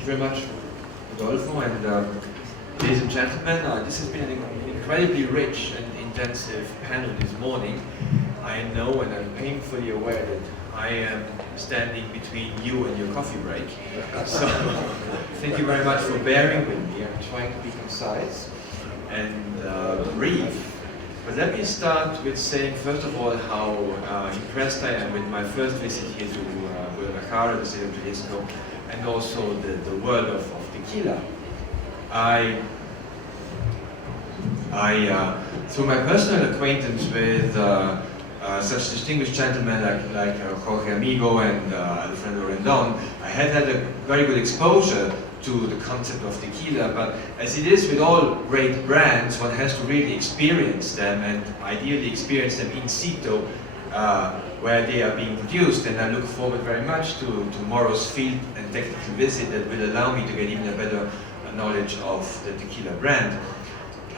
you very much, Rodolfo, and ladies and gentlemen. This has been an incredibly rich and intensive panel this morning. I know and I'm painfully aware that I am standing between you and your coffee break. So thank you very much for bearing with me. I'm trying to be concise and brief. But let me start with saying, first of all, how impressed I am with my first visit here to Guadalajara, the city of Jalisco, and also the world of tequila. Through my personal acquaintance with such distinguished gentlemen like Jorge Amigo and Alfredo Rendon, I had a very good exposure to the concept of tequila, but as it is with all great brands, one has to really experience them, and ideally experience them in situ, where they are being produced. And I look forward very much to tomorrow's field and technical visit that will allow me to get even a better knowledge of the tequila brand.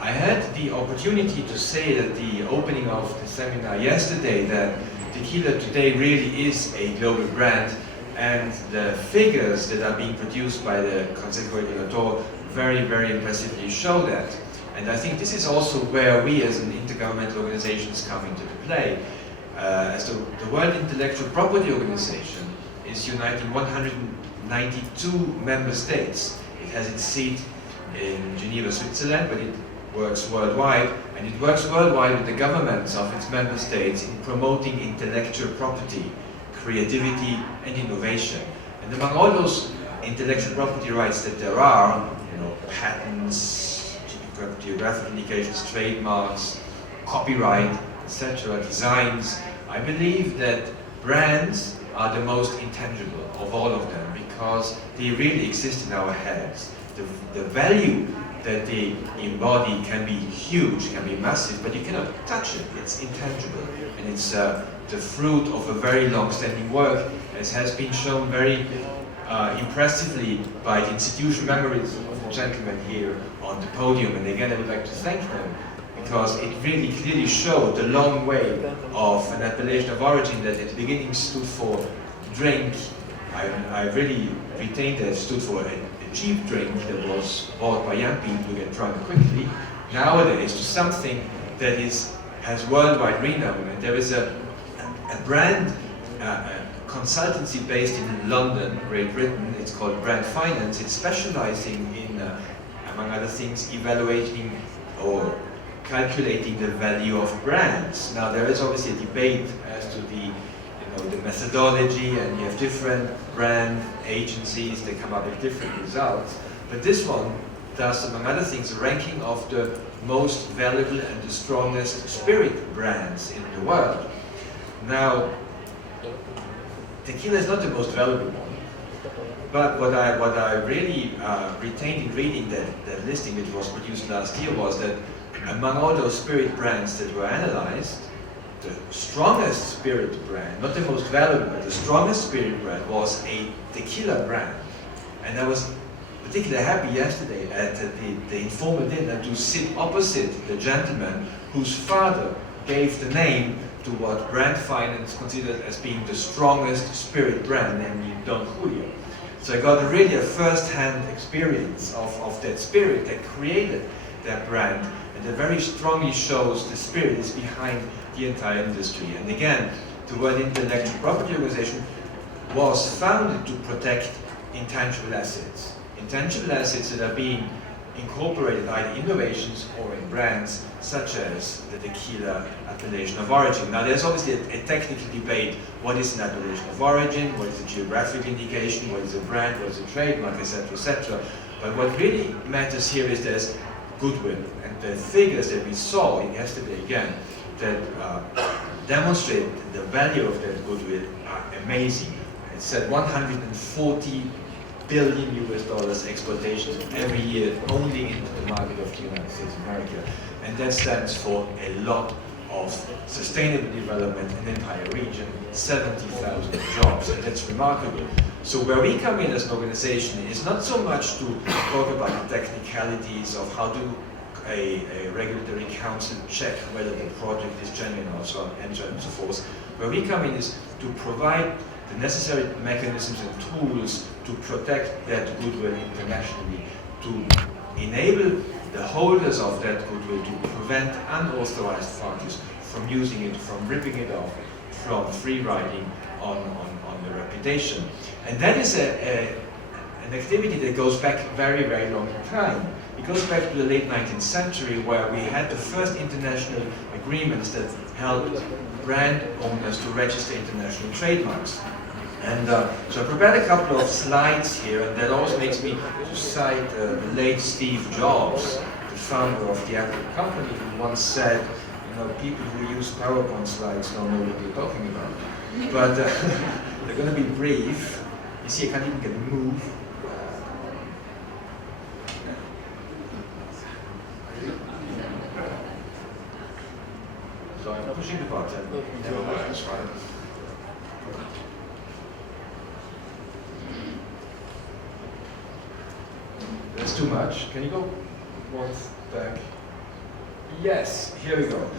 I had the opportunity to say at the opening of the seminar yesterday that tequila today really is a global brand, and the figures that are being produced by the Consejo Regulador very, very impressively show that. And I think this is also where we as an intergovernmental organizations come into play. As the World Intellectual Property Organization is uniting 192 member states. It has its seat in Geneva, Switzerland, but it works worldwide, and it works worldwide with the governments of its member states in promoting intellectual property, creativity and innovation. And among all those intellectual property rights that there are, patents, geographic indications, trademarks, copyright, etc., designs, I believe that brands are the most intangible of all of them because they really exist in our heads. The value that they embody can be huge, can be massive, but you cannot touch it. It's intangible, and it's the fruit of a very long-standing work, as has been shown very impressively by the institutional memories of the gentlemen here on the podium. And again, I would like to thank them, because it really clearly showed the long way of an appellation of origin that at the beginning stood for drink. I really retained that it stood for a cheap drink that was bought by young people to get drunk quickly, nowadays to something that has worldwide renown. And there is a brand consultancy based in London, Great Britain. It's called Brand Finance. It's specializing in, among other things, evaluating or calculating the value of brands. Now, there is obviously a debate as to the methodology, and you have different brand agencies that come up with different results. But this one does, among other things, a ranking of the most valuable and the strongest spirit brands in the world. Now, tequila is not the most valuable one, but what I really retained in reading that listing, which was produced last year, was that among all those spirit brands that were analyzed, the strongest spirit brand, not the most valuable, but the strongest spirit brand was a tequila brand. And I was particularly happy yesterday at the informal dinner to sit opposite the gentleman whose father gave the name to what Brand Finance considered as being the strongest spirit brand, namely Don Julio. So I got really a first-hand experience of that spirit that created that brand, and that very strongly shows the spirit is behind the entire industry. And again, the World Intellectual Property Organization was founded to protect intangible assets. Intangible assets that are being incorporated either in innovations or in brands, such as the tequila appellation of origin. Now, there's obviously a technical debate. What is an appellation of origin? What is a geographic indication? What is a brand? What is a trademark? Etc., etc. But what really matters here is there's goodwill. And the figures that we saw yesterday again that demonstrate the value of that goodwill are amazing. It said 140 billion US exportations every year only into the market of the United States of America. And that stands for a lot of sustainable development in the entire region, 70,000 jobs, and that's remarkable. So where we come in as an organization is not so much to talk about the technicalities of how to a regulatory council check whether the project is genuine or so on, and so forth. Where we come in is to provide the necessary mechanisms and tools to protect that goodwill internationally, to enable the holders of that goodwill to prevent unauthorized parties from using it, from ripping it off, from free riding on the reputation. And that is an activity that goes back very, very long time. It goes back to the late 19th century, where we had the first international agreements that helped brand owners to register international trademarks. And so I prepared a couple of slides here, and that always makes me to cite the late Steve Jobs, the founder of the Apple company, who once said, you know, people who use PowerPoint slides don't know what they're talking about. But they're going to be brief. You see, I can't even get a move. So I'm pushing the button. Never mind, that's fine. That's too much. Can you go one back? Yes, here we go.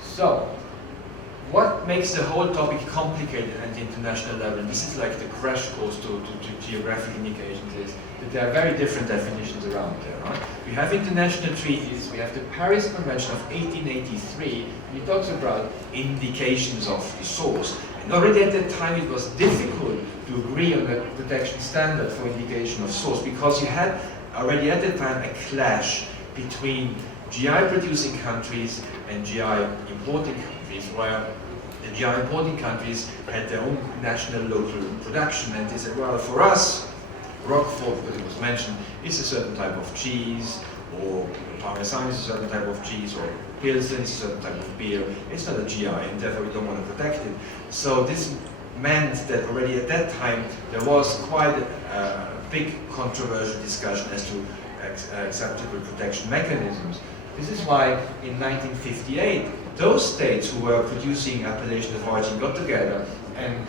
So, what makes the whole topic complicated at the international level? This is like the crash course to geographic indications, is that there are very different definitions around there. Right? We have international treaties, we have the Paris Convention of 1883, and it talks about indications of the source. And already at that time it was difficult to agree on a protection standard for indication of source, because you had already at that time a clash between GI producing countries and GI importing countries, where the GI importing countries had their own national local production, and they said, well, for us, Roquefort, because it was mentioned, is a certain type of cheese, or Parmesan is a certain type of cheese, or Pilsen is a certain type of beer. It's not a GI, and therefore we don't want to protect it. So this meant that already at that time there was quite a big controversial discussion as to acceptable protection mechanisms. This is why in 1958 those states who were producing appellations of origin got together and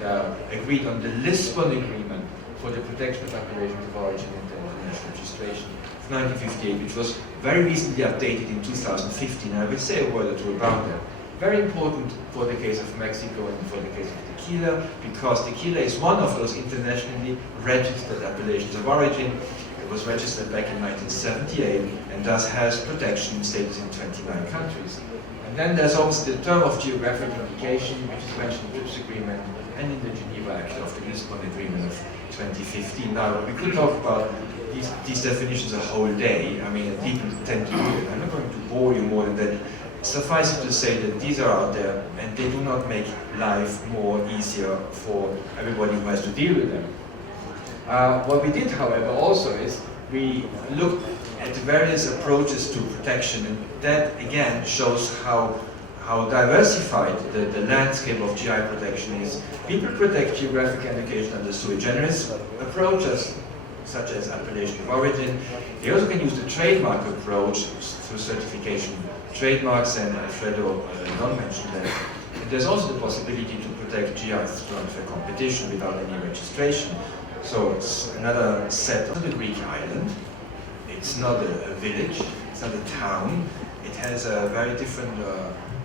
agreed on the Lisbon Agreement for the protection of appellations of origin and international registration of 1958, which was very recently updated in 2015. I will say a word or two about that. Very important for the case of Mexico and for the case of tequila, because tequila is one of those internationally registered appellations of origin. It was registered back in 1978 and thus has protection status in 29 countries. And then there's also the term of geographic indication, which is mentioned in the TRIPS agreement and in the Geneva Act of the Lisbon Agreement of 2015. Now, we could talk about these definitions a whole day. I mean, people tend to do it. I'm not going to bore you more than that. Suffice it to say that these are out there and they do not make life more easier for everybody who has to deal with them. What we did, however, also is we looked at various approaches to protection, and that again shows how diversified the landscape of GI protection is. People protect geographic indication under sui generis approaches, such as appellation of origin. They also can use the trademark approach through certification trademarks, and Alfredo Don mentioned that. And there's also the possibility to protect GIs through unfair competition without any registration. So it's another set of the Greek island. It's not a village, it's not a town. It has a very different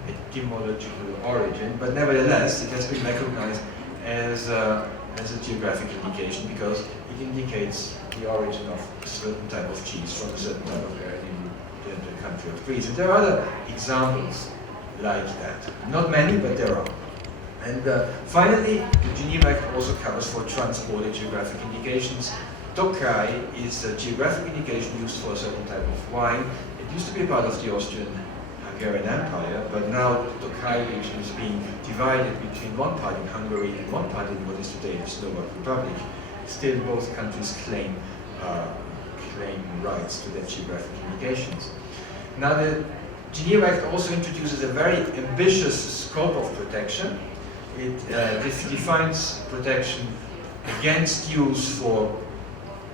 etymological origin, but nevertheless it has been recognized as a geographic indication because it indicates the origin of a certain type of cheese from a certain type of area in the country of Greece. And there are other examples like that. Not many, but there are. And finally, the Geneva Act also covers for transported geographic indications. Tokai is a geographic indication used for a certain type of wine. It used to be a part of the Austrian-Hungarian Empire, but now the Tokai region is being divided between one part in Hungary and one part in what is today the Slovak Republic. Still, both countries claim rights to their geographic indications. Now, the Geneva Act also introduces a very ambitious scope of protection. It defines protection against use for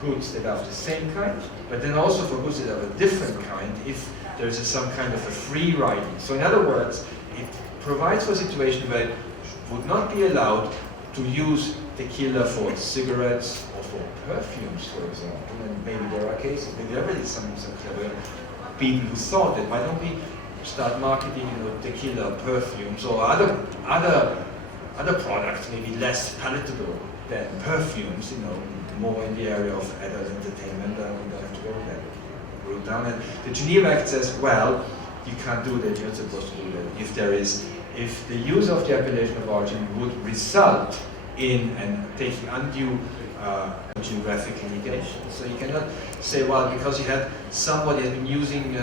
goods that are of the same kind, but then also for goods that are of a different kind if there is some kind of a free riding. So in other words, it provides for a situation where it would not be allowed to use tequila for cigarettes or for perfumes, for example. And maybe there are cases, maybe there are really some clever people who thought that why don't we start marketing, tequila perfumes or other other products may be less palatable than perfumes, you know, more in the area of adult entertainment, we don't have to go there. Root down. And the Geneva Act says, well, you can't do that, you're not supposed to do that. If the use of the appellation of origin would result in taking undue geographic indication. So you cannot say, well, because you had somebody has been using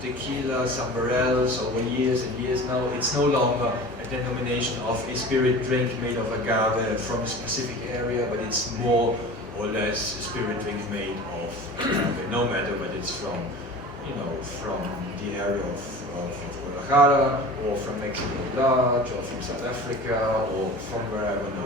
tequila somewhere else over years and years now, it's no longer a denomination of a spirit drink made of agave from a specific area, but it's more or less a spirit drink made of agave, no matter whether it's from, you know, from the area of Guadalajara, or from Mexico at large, or from South Africa, or from wherever.